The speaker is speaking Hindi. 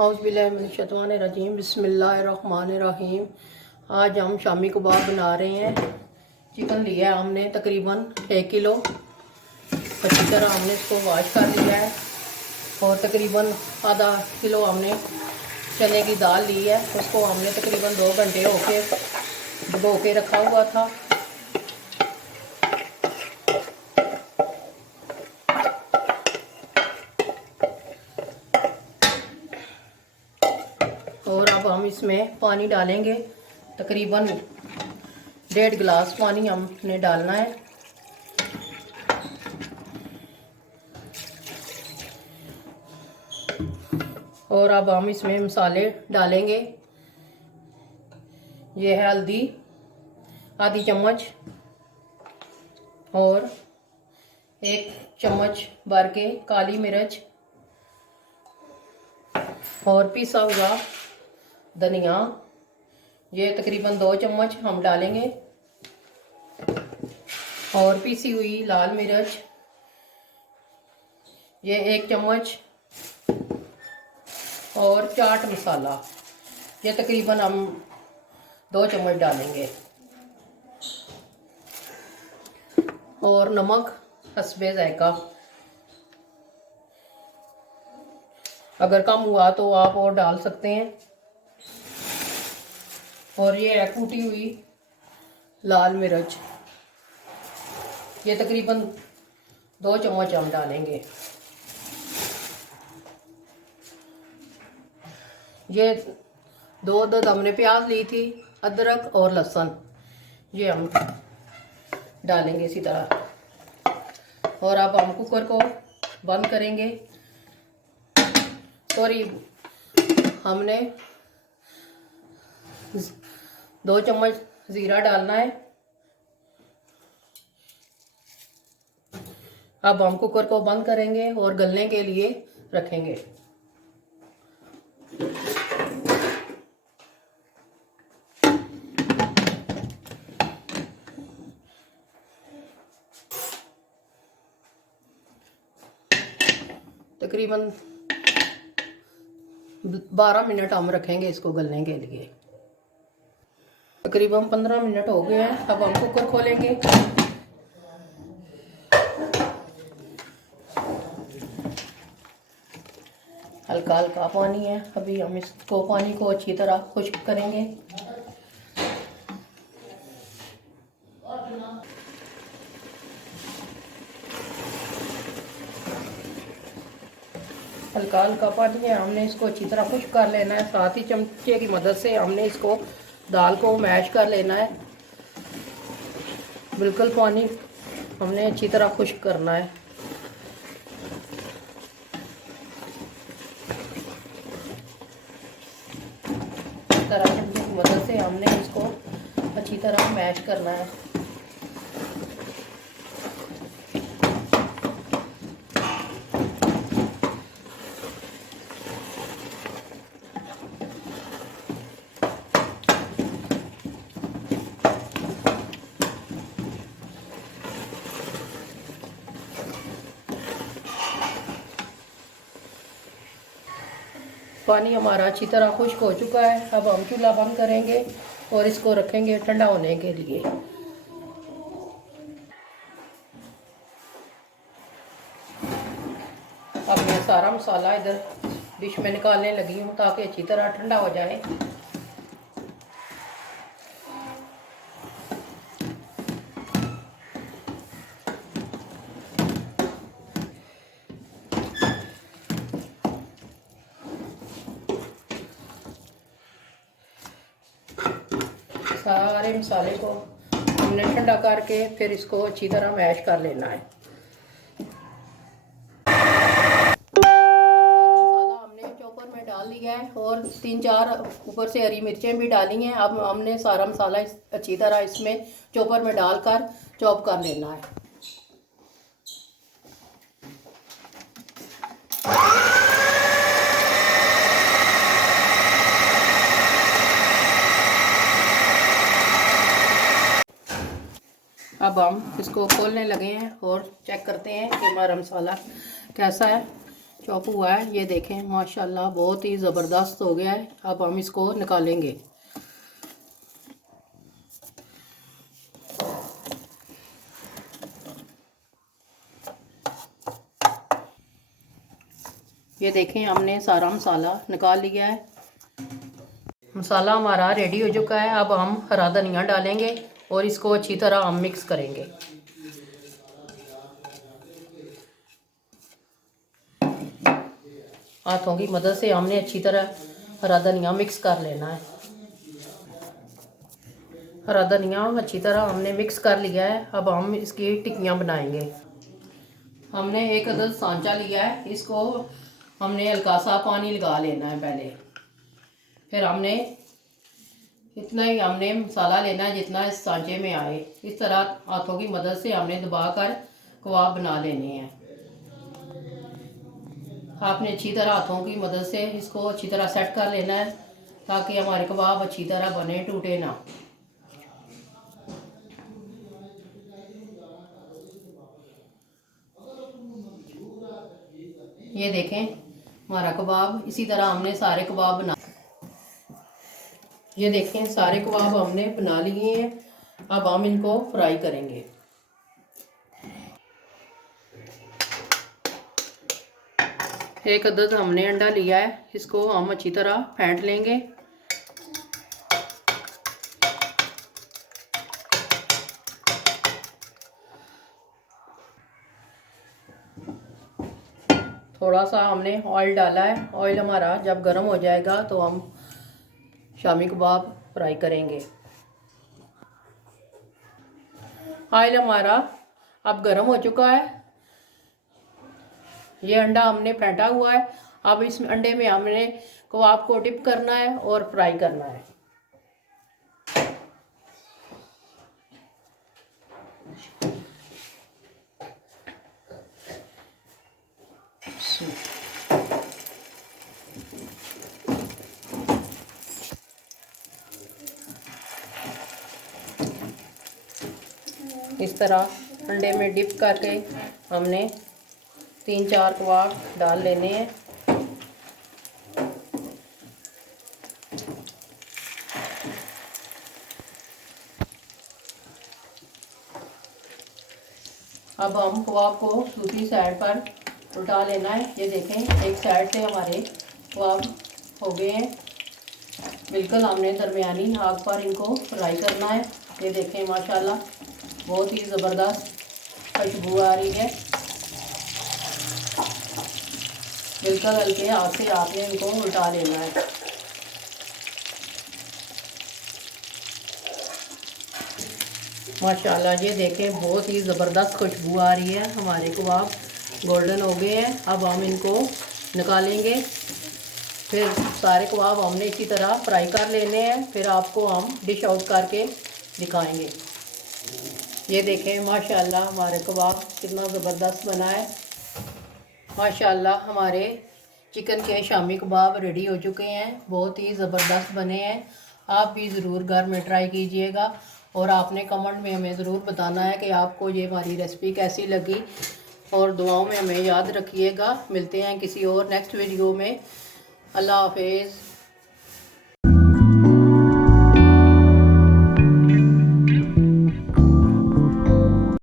औज़ुबिल्लाहिमिनश्शैतानिर्रजीम बिस्मिल्लाहिर्रहमानिर्रहीम। आज हम शामी कबाब बना रहे हैं। चिकन लिया है हमने तकरीबन 1 किलो। अच्छी तरह हमने इसको वॉश कर लिया है और तकरीबन आधा किलो हमने चने की दाल ली है। उसको हमने तकरीबन 2 घंटे होके भिगो के रखा हुआ था। और अब हम इसमें पानी डालेंगे। तकरीबन 1.5 गिलास पानी हमने डालना है। और अब हम इसमें मसाले डालेंगे। ये है हल्दी आधी चम्मच और 1 चम्मच भर के काली मिर्च और पिसा हुआ धनिया, ये तकरीबन 2 चम्मच हम डालेंगे। और पिसी हुई लाल मिर्च, ये 1 चम्मच। और चाट मसाला, ये तकरीबन हम 2 चम्मच डालेंगे। और नमक हस्बे ज़ायका, अगर कम हुआ तो आप और डाल सकते हैं। और ये है कूटी हुई लाल मिर्च, ये तकरीबन 2 चम्मच हम डालेंगे। ये 2 अदद हमने प्याज ली थी, अदरक और लहसुन, ये हम डालेंगे इसी तरह। और अब हम कुकर को बंद करेंगे। सॉरी, हमने 2 चम्मच ज़ीरा डालना है। अब हम कुकर को बंद करेंगे और गलने के लिए रखेंगे। तकरीबन 12 मिनट हम रखेंगे इसको गलने के लिए। तकरीबन 15 मिनट हो गए हैं। अब हम कुकर खोलेंगे। हल्का हल्का पानी है, अभी हम इसको पानी को अच्छी तरह खुश्क करेंगे। हल्का हल्का पानी है, हमने इसको अच्छी तरह खुश्क कर लेना है। साथ ही चमचे की मदद से हमने इसको दाल को मैश कर लेना है। बिल्कुल पानी हमने अच्छी तरह खुश्क करना है। इस तरह चमचे की मदद से हमने इसको अच्छी तरह मैश करना है। पानी हमारा अच्छी तरह खुश्क हो चुका है। अब हम चूल्हा बंद करेंगे और इसको रखेंगे ठंडा होने के लिए। अब मैं सारा मसाला इधर डिश में निकालने लगी हूँ ताकि अच्छी तरह ठंडा हो जाए। सारे मसाले को हमने ठंडा करके फिर इसको अच्छी तरह मैश कर लेना है। सारा मसाला हमने चॉपर में डाल लिया है और 3-4 ऊपर से हरी मिर्चें भी डाली हैं। अब हमने सारा मसाला अच्छी तरह इसमें चॉपर में डालकर चॉप कर लेना है। अब हम इसको खोलने लगे हैं और चेक करते हैं कि हमारा मसाला कैसा है। चॉप हुआ है। ये देखें माशाल्लाह बहुत ही ज़बरदस्त हो गया है। अब हम इसको निकालेंगे। ये देखें हमने सारा मसाला निकाल लिया है। मसाला हमारा रेडी हो चुका है। अब हम हरा धनिया डालेंगे और इसको अच्छी तरह हम मिक्स करेंगे। हाथों की मदद से हमने अच्छी तरह हरा धनिया मिक्स कर लेना है। हरा धनिया अच्छी तरह हमने मिक्स कर लिया है। अब हम इसकी टिक्कियाँ बनाएंगे। हमने एक अदद सांचा लिया है। इसको हमने हल्का सा पानी लगा लेना है पहले। फिर हमने इतना ही हमने मसाला लेना है जितना इस सांचे में आए। इस तरह हाथों की मदद से हमने दबाकर कबाब बना लेने हैं। आपने अच्छी तरह हाथों की मदद से इसको अच्छी तरह सेट कर लेना है ताकि हमारे कबाब अच्छी तरह बने, टूटे ना। ये देखें हमारा कबाब इसी तरह हमने सारे कबाब बना। ये देखें सारे कबाब हमने बना लिए हैं। अब हम इनको फ्राई करेंगे। एक अदद हमने अंडा लिया है। इसको हम अच्छी तरह फेंट लेंगे। थोड़ा सा हमने ऑयल डाला है। ऑयल हमारा जब गर्म हो जाएगा तो हम शामी कबाब फ्राई करेंगे। ऑयल हमारा अब गर्म हो चुका है। ये अंडा हमने फेंटा हुआ है। अब इस अंडे में हमने कबाब को डिप करना है और फ्राई करना है। इस तरह अंडे में डिप करके हमने 3-4 कबाब डाल लेने हैं। अब हम कबाब को दूसरी साइड पर उल्टा लेना है। ये देखें एक साइड से हमारे कबाब हो गए हैं। बिल्कुल हमने दरमियानी आग पर इनको फ्राई करना है। ये देखें माशाल्लाह बहुत ही ज़बरदस्त खुशबू आ रही है। बिल्कुल हल्के हाथ से आपने इनको उल्टा लेना है। माशाल्लाह ये देखें बहुत ही ज़बरदस्त खुशबू आ रही है। हमारे कबाब गोल्डन हो गए हैं। अब हम इनको निकालेंगे। फिर सारे कबाब हमने इसी तरह फ्राई कर लेने हैं। फिर आपको हम डिश आउट करके दिखाएंगे। ये देखें माशाल्लाह हमारे कबाब कितना ज़बरदस्त बना है। माशाल्लाह हमारे चिकन के शामी कबाब रेडी हो चुके हैं। बहुत ही ज़बरदस्त बने हैं। आप भी ज़रूर घर में ट्राई कीजिएगा और आपने कमेंट में हमें ज़रूर बताना है कि आपको ये हमारी रेसिपी कैसी लगी। और दुआओं में हमें याद रखिएगा। मिलते हैं किसी और नेक्स्ट वीडियो में। अल्लाह हाफिज़।